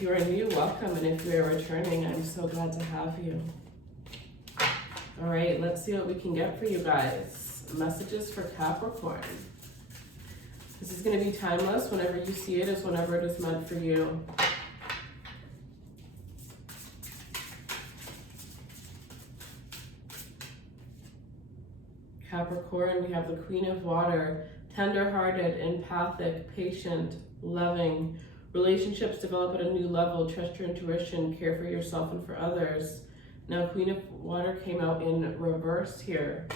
If you are new, welcome, and if you are returning, I'm so glad to have you. All right, let's see what we can get for you guys. Messages for Capricorn. This is going to be timeless. Whenever you see it is whenever it is meant for you. Capricorn, we have the Queen of Water, tender-hearted, empathic, patient, loving. Relationships develop at a new level. Trust your intuition, care for yourself and for others. Now, Queen of Water came out in reverse here.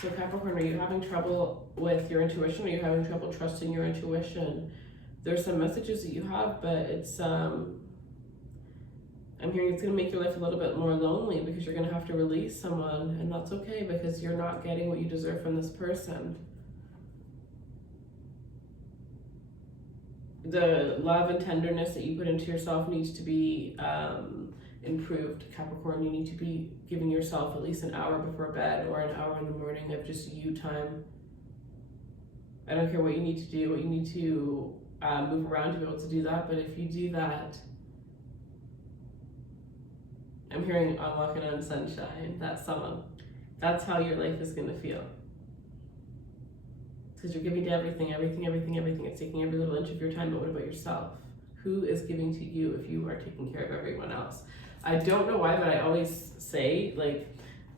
So Capricorn, are you having trouble with your intuition? Are you having trouble trusting your intuition? There's some messages that you have, but it's, I'm hearing it's going to make your life a little bit more lonely because you're going to have to release someone, and that's okay because you're not getting what you deserve from this person. The love and tenderness that you put into yourself needs to be improved, Capricorn. You need to be giving yourself at least an hour before bed or an hour in the morning of just you time. I don't care what you need to do, what you need to move around to be able to do that, but if you do that, I'm hearing I'm walking on sunshine, that song. That's how your life is going to feel. Because you're giving to everything, everything, everything, everything. It's taking every little inch of your time, but what about yourself? Who is giving to you if you are taking care of everyone else? I don't know why, but I always say, like,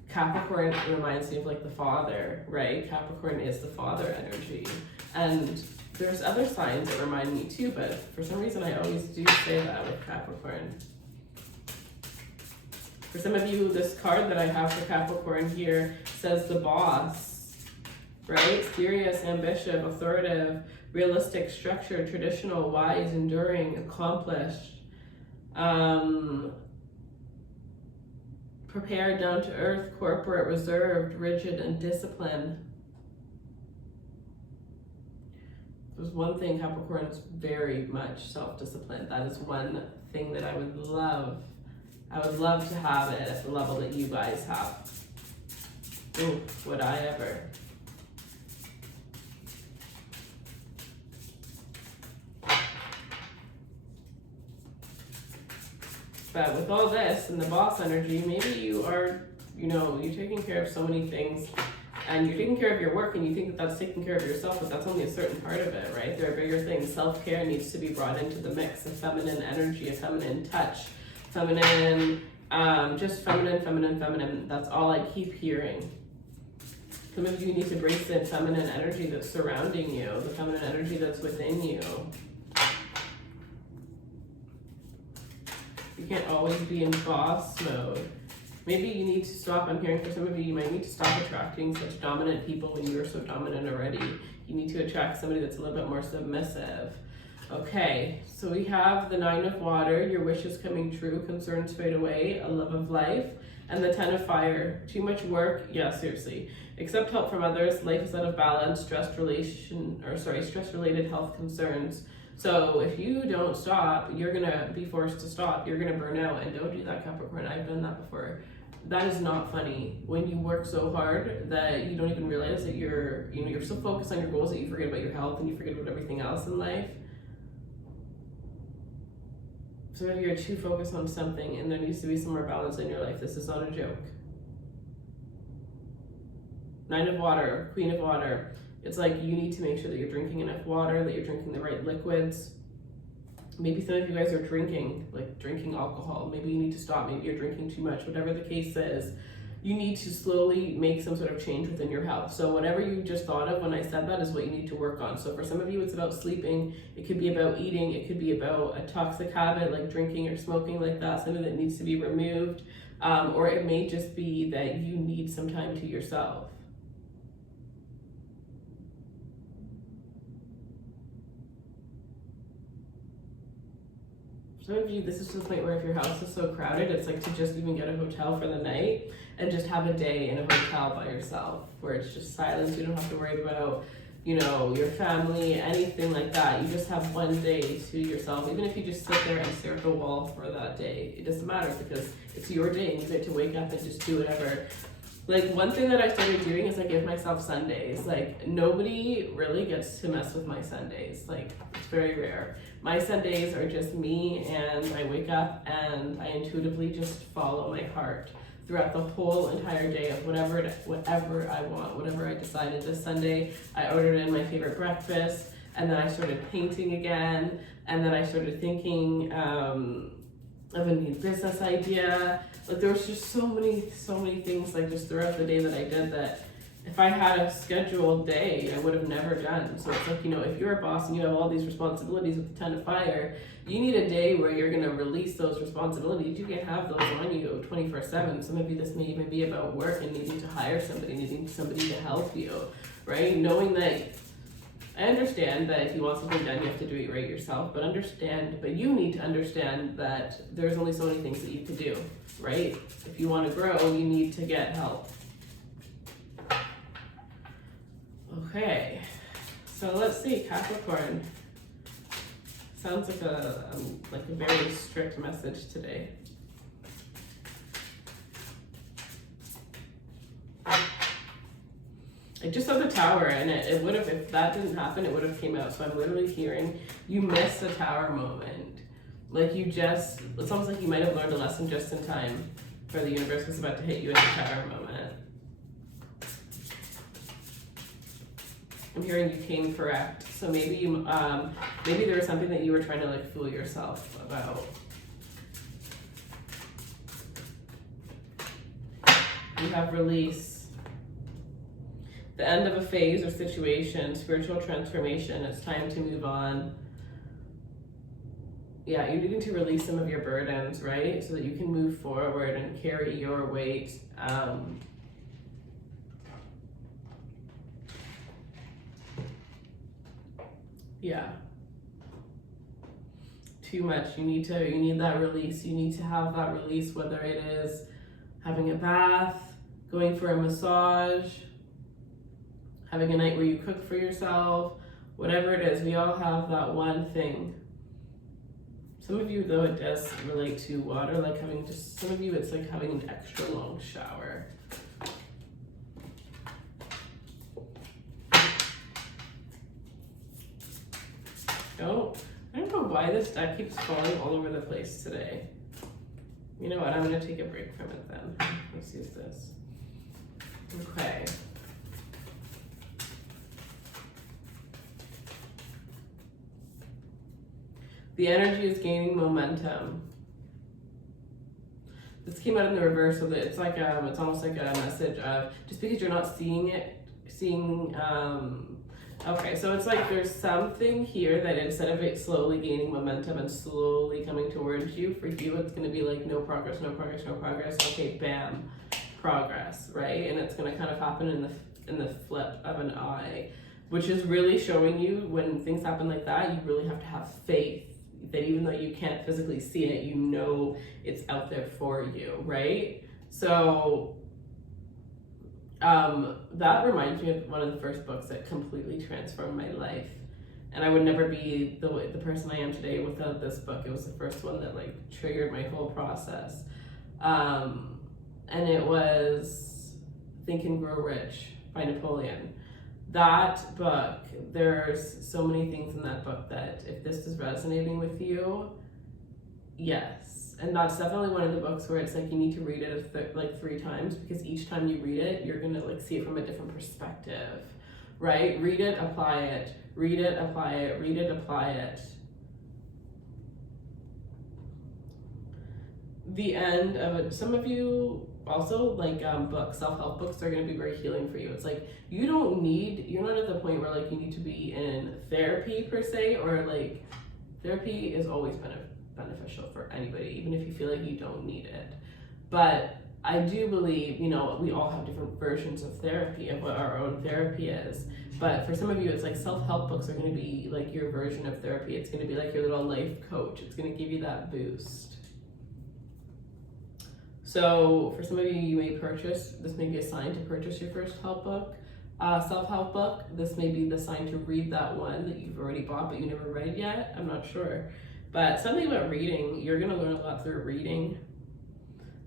Capricorn reminds me of, like, the father, right? Capricorn is the father energy. And there's other signs that remind me too, but for some reason I always do say that with Capricorn. For some of you, this card that I have for Capricorn here says the boss, right? Serious, ambitious, authoritative, realistic, structured, traditional, wise, enduring, accomplished, prepared, down to earth, corporate, reserved, rigid, and disciplined. There's one thing, Capricorn is very much self-disciplined. That is one thing that I would love. I would love to have it at the level that you guys have. Ooh, would I ever. But with all this and the boss energy, maybe you are, you're taking care of so many things and you're taking care of your work and you think that that's taking care of yourself, but that's only a certain part of it, right? There are bigger things. Self-care needs to be brought into the mix. A feminine energy, a feminine touch, feminine, just feminine. That's all I keep hearing. Some of you need to embrace the feminine energy that's surrounding you, the feminine energy that's within you. You can't always be in boss mode. Maybe you need to stop. I'm hearing for some of you, you might need to stop attracting such dominant people when you're so dominant already. You need to attract somebody that's a little bit more submissive. Okay, so we have the Nine of Water, your wishes coming true, concerns fade away, a love of life, and the Ten of Fire, too much work, yeah, seriously. Accept help from others, life is out of balance, stress-related health concerns. So if you don't stop, you're gonna be forced to stop. You're gonna burn out, and don't do that, Capricorn. I've done that before. That is not funny. When you work so hard that you don't even realize that you're so focused on your goals that you forget about your health and you forget about everything else in life. Some of you are too focused on something, and there needs to be some more balance in your life. This is not a joke. Nine of Water, Queen of Water. It's like you need to make sure that you're drinking enough water, that you're drinking the right liquids. Maybe some of you guys are drinking alcohol. Maybe you need to stop. Maybe you're drinking too much. Whatever the case is, you need to slowly make some sort of change within your health. So whatever you just thought of when I said that is what you need to work on. So for some of you, it's about sleeping. It could be about eating. It could be about a toxic habit like drinking or smoking like that, something that needs to be removed. Or it may just be that you need some time to yourself. Some of you, this is to the point where if your house is so crowded, it's like to just even get a hotel for the night and just have a day in a hotel by yourself where it's just silence. You don't have to worry about, your family, anything like that. You just have one day to yourself. Even if you just sit there and stare at the wall for that day, it doesn't matter because it's your day and you get to wake up and just do whatever Like, one thing that I started doing is I give myself Sundays. Like, nobody really gets to mess with my Sundays. Like, it's very rare. My Sundays are just me, and I wake up and I intuitively just follow my heart throughout the whole entire day of whatever I want, whatever I decided. This Sunday, I ordered in my favorite breakfast, and then I started painting again, and then I started thinking of a new business idea. Like, there was just so many things, like, just throughout the day that I did that if I had a scheduled day, I would have never done. So it's like, you know, if you're a boss and you have all these responsibilities with the 10 of fire, you need a day where you're going to release those responsibilities. You can have those on you 24/7. So maybe this may even be about work and needing to hire somebody, needing somebody to help you, right? Knowing that, I understand that if you want something done, you have to do it right yourself, but you need to understand that there's only so many things that you can do, right? If you want to grow, you need to get help. Okay, so let's see, Capricorn. Sounds like a very strict message today. I just saw the Tower, and it would have, if that didn't happen, it would have came out. So I'm literally hearing you missed the Tower moment. Like, it's almost like you might have learned a lesson just in time for the universe was about to hit you in the Tower moment. I'm hearing you came correct. So maybe maybe there was something that you were trying to, like, fool yourself about. You have release. The end of a phase or situation, spiritual transformation. It's time to move on. Yeah, you're needing to release some of your burdens, right? So that you can move forward and carry your weight. Yeah. Too much. You need that release. You need to have that release, whether it is having a bath, going for a massage, having a night where you cook for yourself, whatever it is. We all have that one thing. Some of you, though, it does relate to water, like some of you, it's like having an extra long shower. Oh, I don't know why this deck keeps falling all over the place today. You know what, I'm gonna take a break from it then. Let's use this. Okay. The energy is gaining momentum. This came out in the reverse, so that it's like it's almost like a message of just because you're not seeing. Okay, so it's like there's something here that instead of it slowly gaining momentum and slowly coming towards you, for you it's going to be like no progress, no progress, no progress. Okay, bam, progress, right? And it's going to kind of happen in the flip of an eye, which is really showing you when things happen like that, you really have to have faith that even though you can't physically see it, you know it's out there for you, right? So that reminds me of one of the first books that completely transformed my life. And I would never be the person I am today without this book. It was the first one that, like, triggered my whole process. And it was Think and Grow Rich by Napoleon. That book, there's so many things in that book that if this is resonating with you, yes. And that's definitely one of the books where it's like you need to read it like 3 times, because each time you read it, you're gonna like see it from a different perspective, right? Read it, apply it, read it, apply it, read it, apply it. The end of it, some of you also like books, self-help books are going to be very healing for you. It's like you're not at the point where like you need to be in therapy per se, or like therapy is always beneficial for anybody, even if you feel like you don't need it. But I do believe, you know, we all have different versions of therapy, of what our own therapy is. But for some of you, it's like self-help books are going to be like your version of therapy. It's going to be like your little life coach. It's going to give you that boost. So for some of you, you may purchase, this may be a sign to purchase your first self-help book. This may be the sign to read that one that you've already bought but you never read yet. I'm not sure. But something about reading, you're going to learn a lot through reading.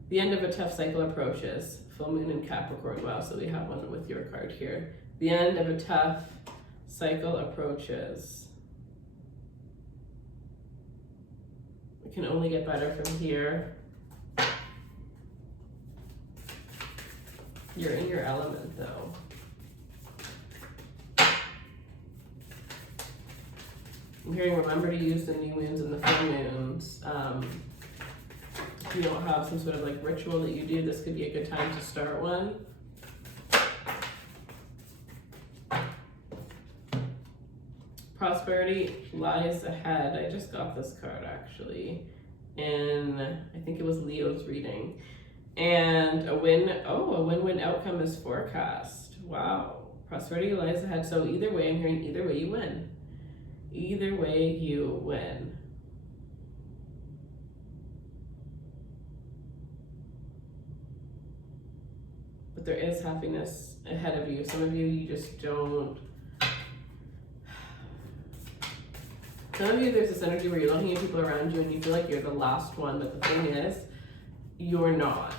The end of a tough cycle approaches. Full moon in Capricorn. Wow, so we have one with your card here. The end of a tough cycle approaches. It can only get better from here. You're in your element though. I'm hearing remember to use the new moons and the full moons. If you don't have some sort of like ritual that you do, this could be a good time to start one. Prosperity lies ahead. I just got this card actually, and I think it was Leo's reading. And a win-win outcome is forecast. Wow. Prosperity lies ahead. So either way, I'm hearing either way you win. Either way you win. But there is happiness ahead of you. Some of you just don't. Some of you, there's this energy where you're looking at people around you and you feel like you're the last one, but the thing is, you're not.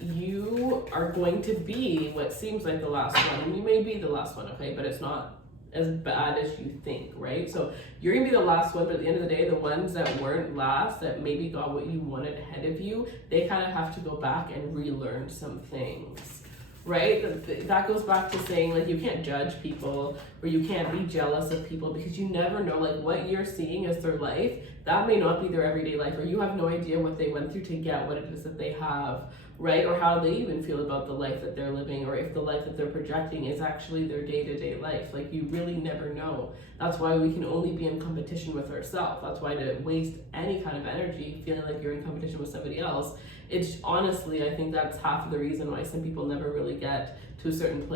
You are going to be what seems like the last one, and you may be the last one, okay, but it's not as bad as you think, right? So you're gonna be the last one, but at the end of the day, the ones that weren't last, that maybe got what you wanted ahead of you, they kind of have to go back and relearn some things, right? That goes back to saying, like, you can't judge people, or you can't be jealous of people, because you never know, like, what you're seeing as their life, that may not be their everyday life, or you have no idea what they went through to get what it is that they have, right? Or how they even feel about the life that they're living, or if the life that they're projecting is actually their day-to-day life. Like, you really never know. That's why we can only be in competition with ourselves. That's why to waste any kind of energy feeling like you're in competition with somebody else, it's honestly, I think that's half of the reason why some people never really get to certain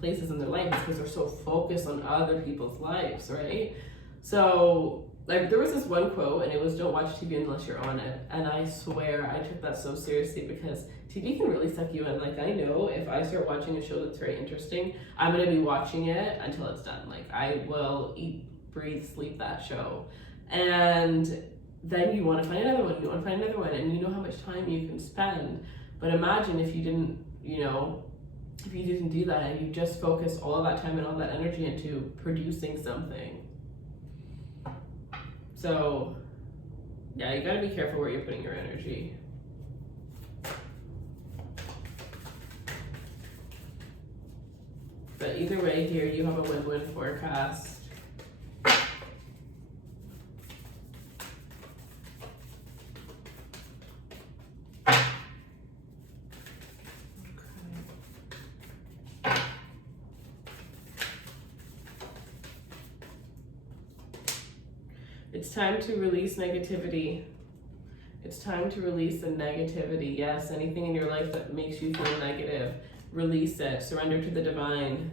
places in their life, is because they're so focused on other people's lives, right? So, like, there was this one quote, and it was, don't watch TV unless you're on it. And I swear I took that so seriously, because TV can really suck you in. Like, I know if I start watching a show that's very interesting, I'm going to be watching it until it's done. Like, I will eat, breathe, sleep that show. And then you want to find another one, you want to find another one, and you know how much time you can spend. But imagine if you didn't, if you didn't do that, and you just focus all of that time and all that energy into producing something. So, yeah, you gotta be careful where you're putting your energy. But either way, here you have a win-win forecast. It's time to release negativity. It's time to release the negativity. Yes, anything in your life that makes you feel negative, release it. Surrender to the divine.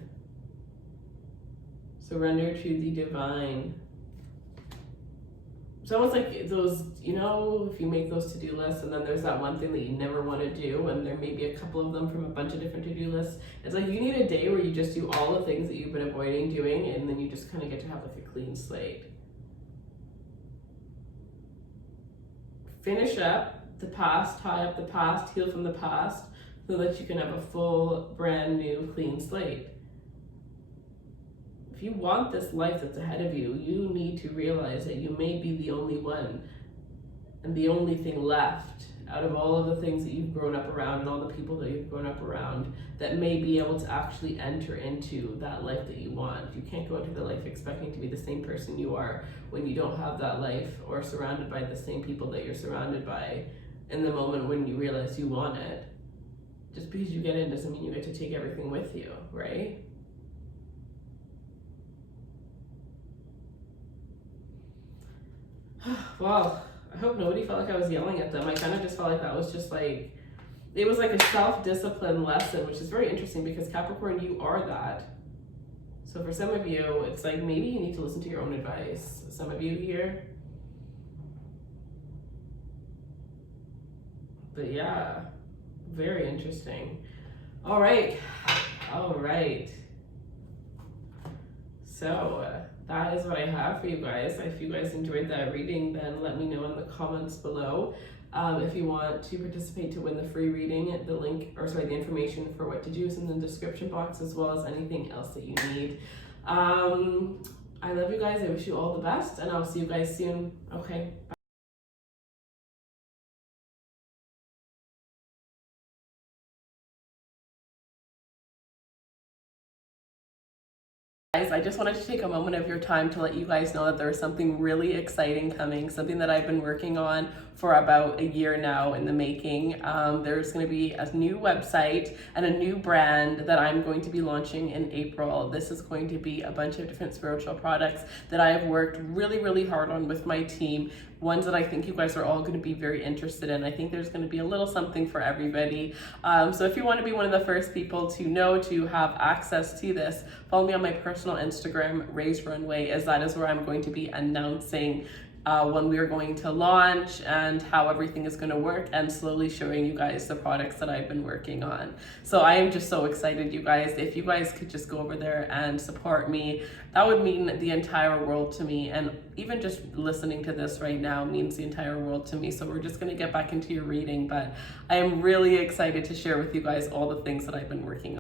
Surrender to the divine. It's almost like those, if you make those to-do lists and then there's that one thing that you never want to do, and there may be a couple of them from a bunch of different to-do lists. It's like you need a day where you just do all the things that you've been avoiding doing, and then you just kind of get to have like a clean slate. Finish up the past, tie up the past, heal from the past, so that you can have a full, brand new, clean slate. If you want this life that's ahead of you, you need to realize that you may be the only one and the only thing left out of all of the things that you've grown up around and all the people that you've grown up around that may be able to actually enter into that life that you want. You can't go into the life expecting to be the same person you are when you don't have that life, or surrounded by the same people that you're surrounded by in the moment when you realize you want it. Just because you get in doesn't mean you get to take everything with you, right? Well, I hope nobody felt like I was yelling at them. I kind of just felt like that was just like, it was like a self-discipline lesson, which is very interesting because Capricorn, you are that. So for some of you, it's like maybe you need to listen to your own advice. Some of you here. But yeah, very interesting. All right. So that is what I have for you guys. If you guys enjoyed that reading, then let me know in the comments below. If you want to participate to win the free reading, the information for what to do is in the description box, as well as anything else that you need. I love you guys. I wish you all the best, and I'll see you guys soon. Okay, bye. Guys, I just wanted to take a moment of your time to let you guys know that there's something really exciting coming, something that I've been working on for about a year now in the making. There's going to be a new website and a new brand that I'm going to be launching in April. This is going to be a bunch of different spiritual products that I have worked really, really hard on with my team. Ones that I think you guys are all going to be very interested in. I think there's going to be a little something for everybody. So if you want to be one of the first people to know, to have access to this, follow me on my personal Instagram, Raise Runway, as that is where I'm going to be announcing when we are going to launch and how everything is going to work, and slowly showing you guys the products that I've been working on. So I am just so excited, you guys. If you guys could just go over there and support me, that would mean the entire world to me. And even just listening to this right now means the entire world to me. So we're just going to get back into your reading, but I am really excited to share with you guys all the things that I've been working on.